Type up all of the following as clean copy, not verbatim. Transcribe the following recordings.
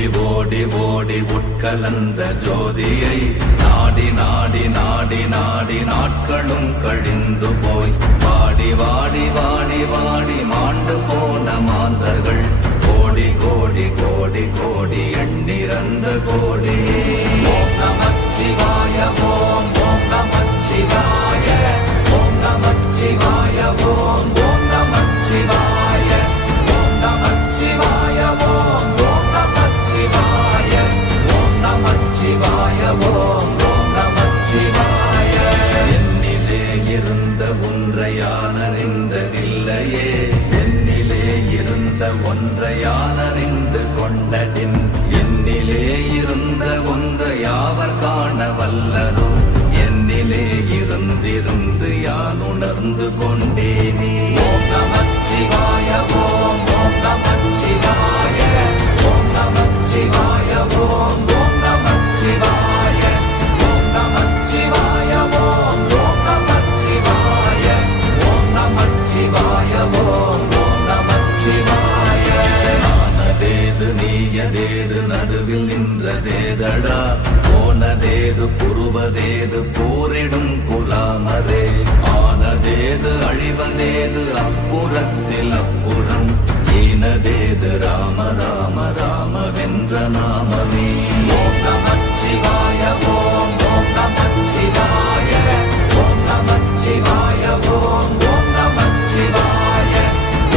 ஓடி ஓடி ஓடி உட்கலந்த ஜோதியை நாடி நாடி நாடி நாடி நாட்களும் கழிந்து போய் வாடி வாடி வாடி வாடி மாண்டு போன மாந்தர்கள் கோடி கோடி கோடி கோடி எண்ணிறந்த கோடி. ஓம் நமச்சிவாய ஓம் ஓம் நமச்சிவாய ஓம் நமச்சிவாய ஓம் ஓம் நமச்சிவாய ஓம் நமச்சிவாய ஓம் ஓம் நமச்சிவாய ஓம் நமச்சிவாய ஓம் ஓம் நமச்சிவாய. என்னிலே இருந்த ஒன்றை யான் அறிந்ததில்லையே, என்னிலே இருந்த ஒன்றை யான் அறிந்து கொண்டடின், என்னிலே இருந்த ஒன்றை யாவர் காண வல்லரோ, என்னிலே இருந்திருந்து யான் உணர்ந்து கொண்டேனே. ஓம் நமச்சிவாய ஓம் ஓம் நமச்சிவாய ஓம் நமச்சிவாய ஓம் ஓம் நமச்சிவாய ஓம் நமச்சிவாய ஓம் ஓம் நமச்சிவாய ஓம் நமச்சிவாய ஓம் ஓம் நமச்சிவாய. ஆனதேது நீயதேது நடுவில் நின்றதேதடா, போனதேது புருவதேது போரிடும் குலாமரே, ஆனதேது அழிவதேது அப்புறத்தில் அப்புறம், ஈனதேது ராம ராம ராம வென்ற நாமமே. ஓம் நமச்சிவாய ஓம் ஓம் நமச்சிவாய ஓம் நமச்சிவாய ஓம் ஓம் நமச்சிவாய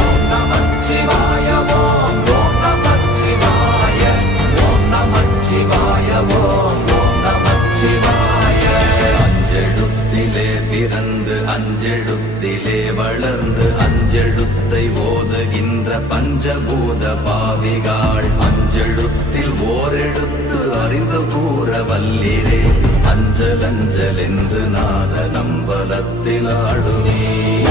ஓம் நமச்சிவாய ஓம் ஓம் நமச்சிவாய ஓம் நமச்சிவாய ஓம் ஓம் நமச்சிவாய. அஞ்செழுத்திலே பிறந்து அஞ்செழுத்திலே வளர்ந்து அஞ்செழுத்தை ஓதுகின்ற பஞ்சபூத பாவிகாள், அஞ்செழுத்தில் ஓரெழுத்து அறிந்து கூற வல்லிரே, அஞ்சல் அஞ்சல் என்று நாத நம்பலத்தில் ஆடுவே.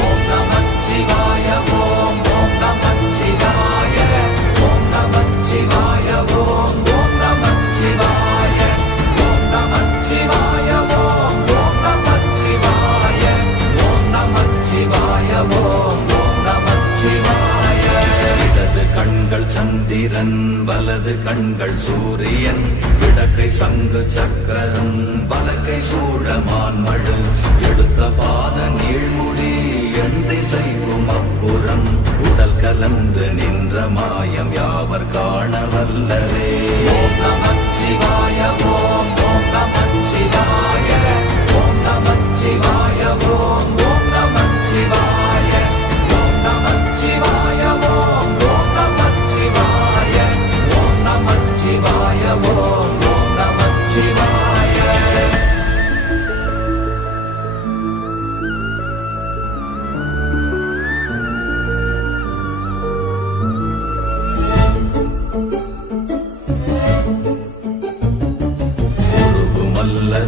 ஓம் நமச்சிவாய ஓம் ஓம் நமச்சிவாய ஓம் நமச்சிவாய ஓம் ஓம் நமச்சிவாய ஓம் நமச்சிவாய ஓம் ஓம் நமச்சிவாய ஓம் நமச்சிவாய ஓம் ஓம் நமச்சிவாய. இடது கண்கள் சந்திரன் வலது கண்கள் சூரியன், இடக்கை சங்கு சக்கரம் வலக்கை சூழமான் மழு, எடுத்த பாத நீழ்முடி எண் திசைக்கும் அப்புறம், உடல் கலந்து நின்ற மாயம் யாவர் காண வல்லரே. ஓம் நமச்சிவாய ஓம் ஓம் நமச்சிவாய ஓம் நமச்சிவாய ஓம் ஓம் நமச்சிவாய ஓம் நமச்சிவாய ஓம் ஓம் நமச்சிவாய ஓம் நமச்சிவாய ஓம் ஓம் நமச்சிவாய.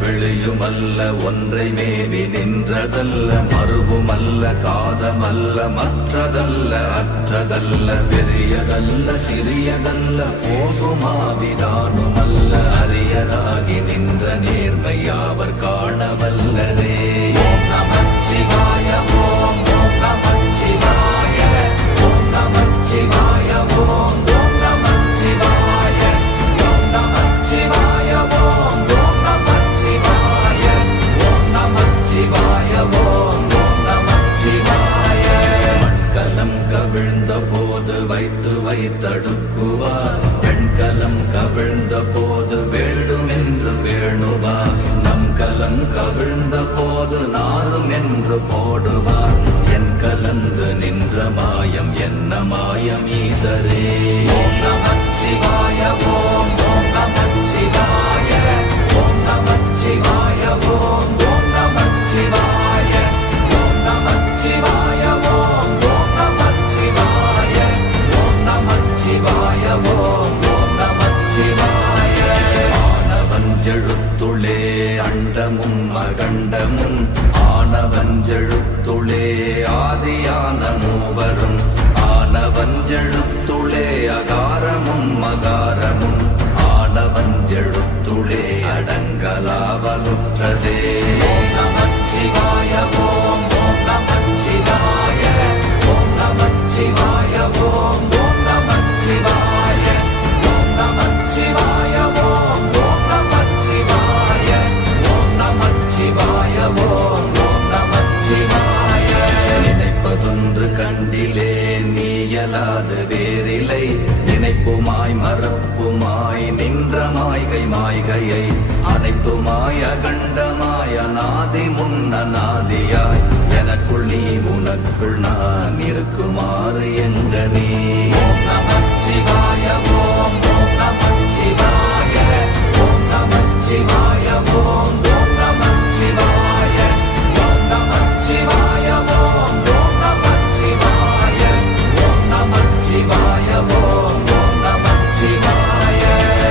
வெளியுமல்ல ஒன்றை மேவி நின்றதல்ல, மறுவுமல்ல காதமல்ல மற்றதல்ல அற்றதல்ல, பெரியதல்ல சிறியதல்ல போகுமாவிதானுமல்ல, அரியதாகி நின்ற நேர்மை யாவர் காண வல்லரே. ஓம் நமச்சிவாய ஓம் ஓம் நமச்சிவாய ஓம் நமச்சிவாய ஓம் ஓம் நமச்சிவாய ஓம் நமச்சிவாய ஓம் ஓம் நமச்சிவாய ஓம் நமச்சிவாய ஓம் ஓம் நமச்சிவாய. மண்கலம் கவிழ்ந்த போது வைத்து வைத்தடுக்குவார், பெண்கலம் கவிழ்ந்த போது வேடும் என்று வேணுவார், நம் கலம் கவிழ்ந்த போது நாரும் என்று போடுவார், என் கலந்து நின்ற மாயம் என்ன மாயம் ஈசரே. ஓம் நமச்சிவாய ஓம் ஓம் நமச்சிவாய ஓம் நமச்சிவாய ஓம் ஓம் நமச்சிவாய ஓம் நமச்சிவாய ஓம் ஓம் நமச்சிவாய ஓம் நமச்சிவாய ஓம் ஓம் நமச்சிவாய. ஆனவஞ்செழுத்துளே அண்டமும் அகண்டமும், ஆனவஞ்செழுத்துளே ஆதியான மூவரும், ஆனவஞ்செழுத்துளே அகாரமும் மகாரமும், ஆனவஞ்செழுத்துளே அடங்கலாவலுற்றதே. ஓம் நமச்சிவாய ஓம் ஓம் நமச்சிவாய ஓம் நமச்சிவாய ஓம் ஓம் நமச்சிவாய ஓம் நமச்சிவாய ஆதி முன்னநாதியாய் எனக்குள் நீ உனக்குள் நான் இருக்குமாறு எங்க நீ ஓம் நமச்சிவாய ஓம் நமச்சிவாய ஓம் நமச்சிவாய ஓம் நமச்சிவாய ஓம் நமச்சிவாய ஓம் நமச்சிவாய ஓம் நமச்சிவாய ஓம் நமச்சிவாய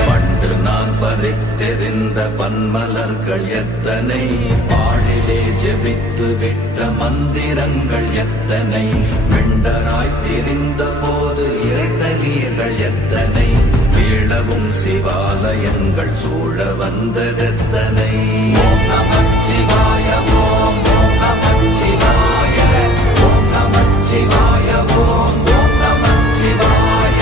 பண்டு நான் பறித்தெறிந்த பன்மலர்கள் எத்தனை பாழிலே ஜெபித்து விட்ட மந்திரங்கள் எத்தனை மெண்டராய் திரிந்த போது இறைத்த நீர்கள் எத்தனை வீழவும் சிவாலயங்கள் சூழ வந்ததெத்தனை ஓம் நமச்சிவாய ஓம் நமச்சிவாய ஓம் நமச்சிவாய ஓம் நமச்சிவாய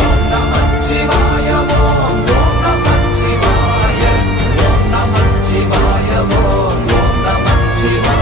ஓம் நமச்சிவாய ஓம் நமச்சிவாய ஓம் நமச்சிவாய ஓம் நமச்சிவாய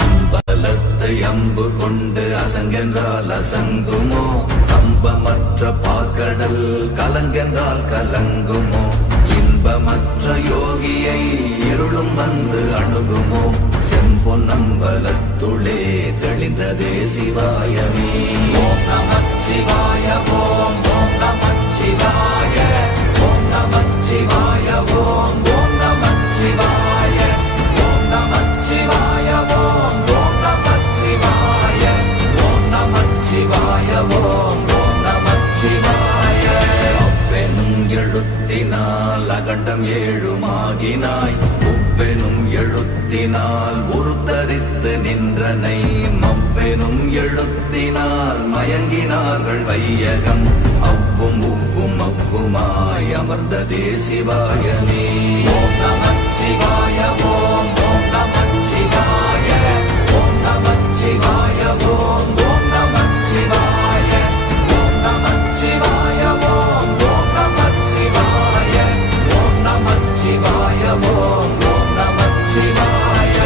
அம்பலத்தை அம்பு கொண்டு அசங்கென்றால் அசங்குமோ கம்பமற்ற பாக்கடல் கலங்கென்றால் கலங்குமோ இன்பமற்ற யோகியை இருளும் வந்து அணுகுமோ செம்பொன்னம்பலத்துளே தெளிந்ததே சிவாயமே ஓம் நமச்சிவாய ஓம் நமச்சிவாய ஓம் நமச்சிவாய ஓம் நமச்சிவாய ஓம் நமச்சிவாய ஓம் நமச்சிவாய ஓம் நமச்சிவாய ஓம் நமச்சிவாய அவ்வெனும் எழுத்தினால் அகண்டம் ஏழுமாகினாய் உவ்வெனும் எழுத்தினால் உருத்தரித்து நின்றனை மவ்வெனும் எழுத்தினால் மயங்கினார்கள் வையகம் அவ்வும் உவ்வும் அவ்வுமாய் அமர்ந்ததே சிவாயமே ஓம் நமச்சிவாய ஓம் நமச்சிவாய ஓம் நமச்சிவாய ஓம் நமச்சிவாய ஓம் நமச்சிவாய ஓம் நமச்சிவாய ஓம் நமச்சிவாய ஓம் நமச்சிவாய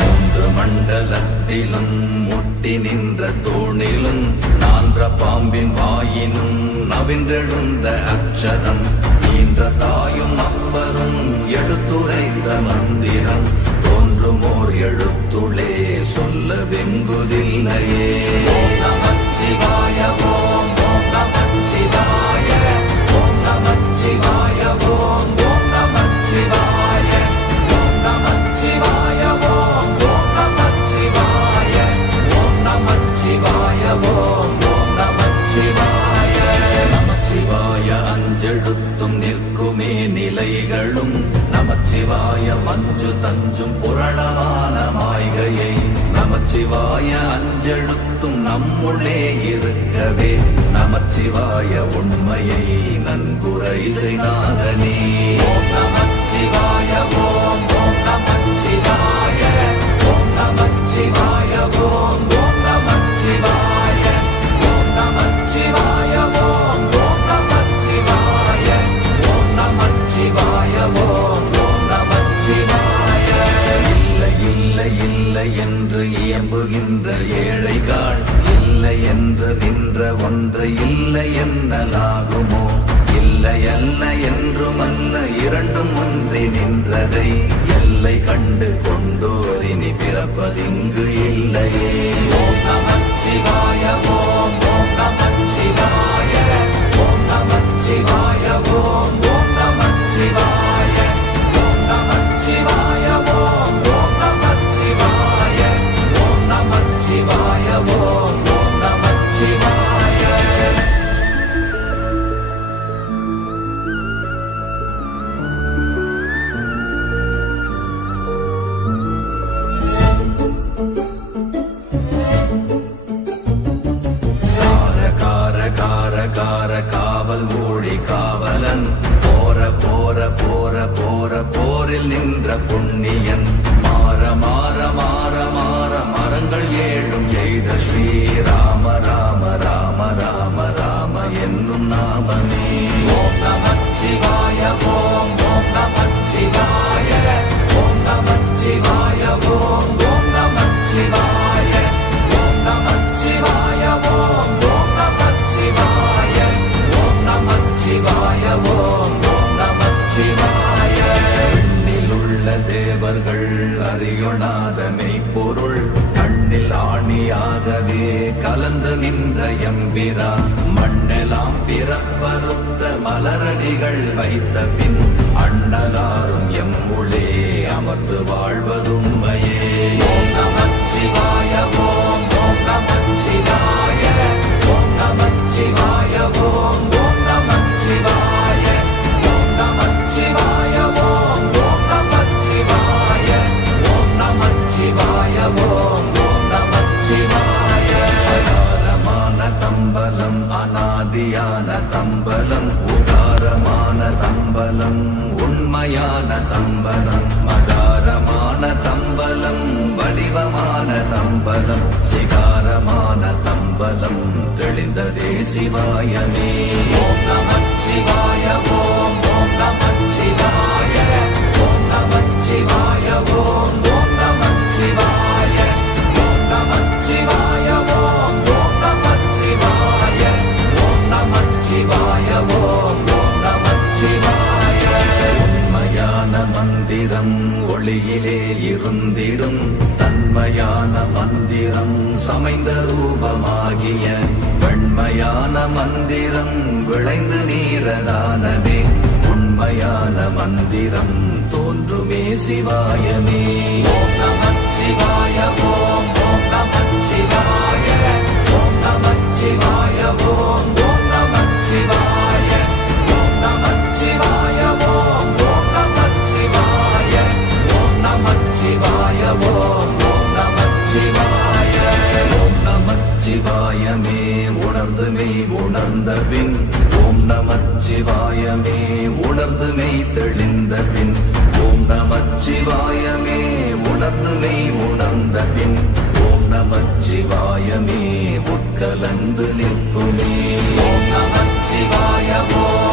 மூன்று மண்டலத்திலும் முட்டி நின்ற தூணிலும் நான்ற பாம்பின் வாயினும் நவின்றெழுந்த அக்ஷரம் ஈன்ற தாயும் அப்பரும் எடுத்துரைத்த மந்திரம் தோன்றுமோர் எழுத்துளே சொல்ல வெங்குதில்லையே ஓம் நமச்சிவாய ஓம் நமச்சிவாய ஓம் நமச்சிவாய ஓம் நமச்சிவாய ஓம் நமச்சிவாய ஓம் நமச்சிவாய ஓம் நமச்சிவாய ஓம் நமச்சிவாய நமச்சிவாய அஞ்செழுத்தும் நிற்குமே நிலைகளும் நமச்சிவாய மஞ்சு தஞ்சும் புரணமான மாய்கையை நமச்சிவாய அஞ்செழுத்தும் நம்முள்ளே இருக்கவே நமச்சிவாய உண்மையை நன்குரை செய்நாதனே ஓம் நமச்சிவாய ஓம் நமச்சிவாய ஓம் நமச்சிவாய ஓம் நமச்சிவாய ஓம் நமச்சிவாய ஓம் நமச்சிவாய ஓம் நமச்சிவாய ஓம் நமச்சிவாய இல்லை இல்லை இல்லை என்று இயம்புகின்ற ஏழைகள் இல்லை என்று நின்ற ஒன்று இல்லை என்னலாகுமோ இல்லை அல்ல என்றுமல்ல இரண்டும் ஒன்றி நின்றதை எல்லை கண்டு கொண்டோர் இனி பிறப்பதிங்கு இல்லையே ஓம் நமச்சிவாய ஓம் நமச்சிவாய ஓம் நமச்சிவாய ஓம் நமச்சிவாய ஓம் நமச்சிவாய ஓம் நமச்சிவாய ஓம் நமச்சிவாய ஓம் நமச்சிவாய காவல் ஊழி காவலன் போற போற போற போற போரில் நின்ற புண்ணியன் மாற மாற மாற மாற மரங்கள் ஏழும் எய்த ஸ்ரீராம நின்ற எம்பிரா மண்ணெல்லாம் பிறப்பறுத்த மலரடிகள் வைத்த பின் அண்ணலாரும் எம்முளே அமர்ந்து வாழ்வதுண்மையே. ஓம் நமச்சிவாய ஓம் ஓம் நமச்சிவாய ஓம் நமச்சிவாய ஓம் ஓம் நமச்சிவாய ஓம் நமச்சிவாய ஓம் ஓம் நமச்சிவாய ஓம் நமச்சிவாய ஓம் ஓம் நமச்சிவாய. அகாரமான தம்பலம் அநாதியான தம்பலம் உகாரமான தம்பலம் உண்மையான தம்பலம் மகாரமான தம்பலம் வடிவமான தம்பலம் சிகாரமான தம்பலம் தெளிந்ததே சிவாயமே. ஓம் நமச்சிவாய ஓம் ஓம் நமச்சிவாய ஓம் நமச்சிவாய ஓம் ஓம் நமச்சிவாய ஓம் நமச்சிவாய ஓம் ஓம் நமச்சிவாய ஓம் நமச்சிவாய ஓம் ஓம் நமச்சிவாய. உண்மையான மந்திரம் ஒளியிலே இருந்திடும் தன்மையான மந்திரம் சமைந்த ரூபமாகிய வெண்மையான மந்திரம் விளைந்து நீரதானதே உண்மையான மந்திரம் தோன்றுமே சிவாயமே. ஓம் நமச்சிவாய ஓம் ஓம் நமச்சிவாய ஓம் நமச்சிவாய ஓம் ஓம் நமச்சிவாய ஓம் நமச்சிவாய ஓம் ஓம் நமச்சிவாய ஓம் நமச்சிவாய ஓம் ஓம் நமச்சிவாய. ஓம் நமச்சிவாயமே உணர்ந்து மெய் உணர்ந்த பின் ஓம் நமச்சிவாயமே உணர்ந்து மெய் தெளிந்த பின் ஓம் நமச்சிவாயமே உணர்ந்து மெய் உணர்ந்த பின் ஓம் நமச்சிவாயமே உட்கலந்து நிற்குமே. ஓம் நமச்சிவாய ஓம்